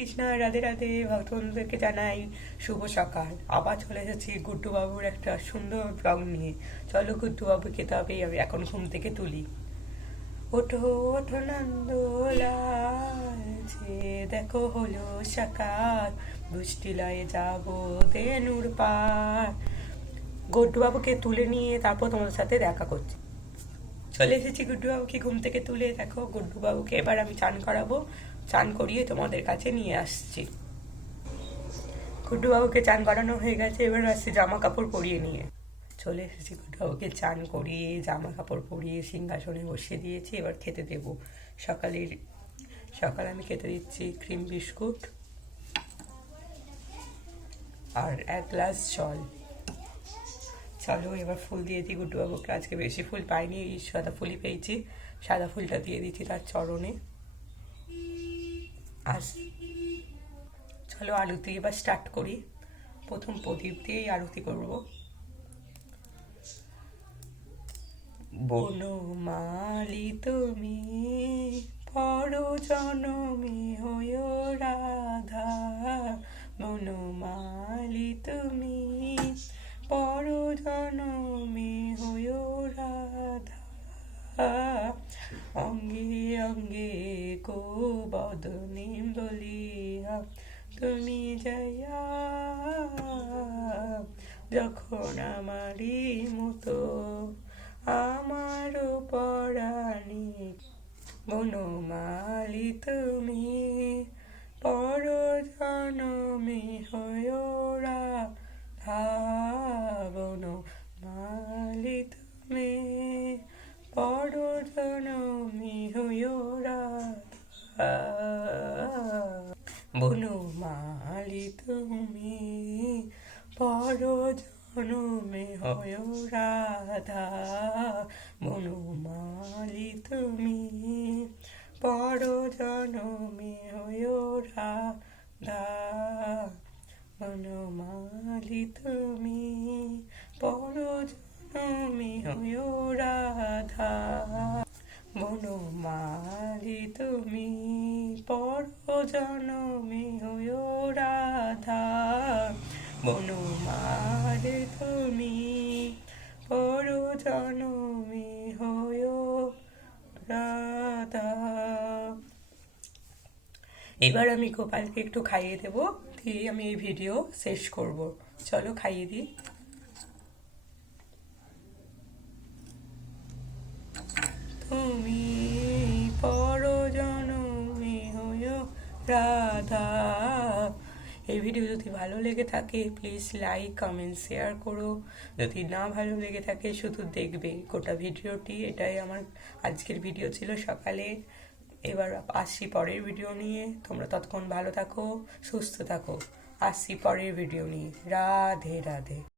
কৃষ্ণা, রাধে রাধে ভক্তবন্ধুদেরকে জানাই শুভ সকাল। আবার চলে এসেছি গুড্ডু বাবুর একটা সুন্দর ব্লগ নিয়ে। চলো গুড্ডু বাবুকে তবে আমি এখন ঘুম থেকে তুলি। ওঠো ওঠো নন্দলাছে দেখো হলো সকাল বৃষ্টি লয়ে যাব দেনুর পার। গুড্ডু বাবুকে তুলে নিয়ে তারপর তোমাদের সাথে দেখা করছি। চলে এসেছি গুড্ডু বাবুকে ঘুম থেকে তুলে। দেখো গুড্ডু বাবুকে এবার আমি চান করাবো। চান করিয়ে তোমাদের কাছে নিয়ে আসছি। গুড্ডু বাবুকে চান করানো হয়ে গেছে, এবার আসছি জামা কাপড় পরিয়ে নিয়ে। চলে এসেছি গুড্ডু বাবুকে চান করিয়ে জামা কাপড় পরিয়ে, সিংহাসনে বসিয়ে দিয়েছি, এবার খেতে দেব। সকালের, সকালে আমি খেতে দিচ্ছি ক্রিম বিস্কুট আর এক গ্লাস জল। চলো এবার ফুল দিয়ে দিই গুড্ডু বাবুকে আজকে বেশি ফুল পাইনি, সাদা ফুলই পেয়েছি, সাদা ফুলটা দিয়ে দিচ্ছি তার চরণে। আর চলো আরতি এবার স্টার্ট করি। প্রথম প্রদীপ দিয়েই আরতি করব। করব বনমালি তুমি পর জনমে হয় রাধা। বনমালি তুমি পর জনমে হয় রাধা। অঙ্গে অঙ্গে কো বদনে বলিয়া তুমি যাইয়া যখন আমারই মতো আমার পরাণী বনমালি তুমি পর জনমে হয় রাধা বনমালি তুমি। রাধা। বনমালি তুমি পর জনমে হয় রাধা বনমালি তুমি পর জনমে হয় রাধা বনমালি তুমি পর জনমে হয় রাধা। বনমালি তুমি পর জনমে হয় রাধা। বনমালি তুমি পর জনমে হয় রাধা। এবার আমি গোপালকে একটু খাইয়ে দেবো, দিয়ে আমি এই ভিডিও শেষ করব। চলো খাইয়ে দিই। ভিডিও যদি ভালো লেগে থাকে প্লিজ লাইক কমেন্ট শেয়ার করো। যদি না ভালো লেগে থাকে, শুধু দেখবে গোটা ভিডিওটি এটাই আমার আজকের ভিডিও ছিল সকালে। এবার আসছি পরের ভিডিও নিয়ে। তোমরা ততক্ষণ ভালো থাকো, সুস্থ থাকো। আসছি পরের ভিডিও নিয়ে। রাধে রাধে।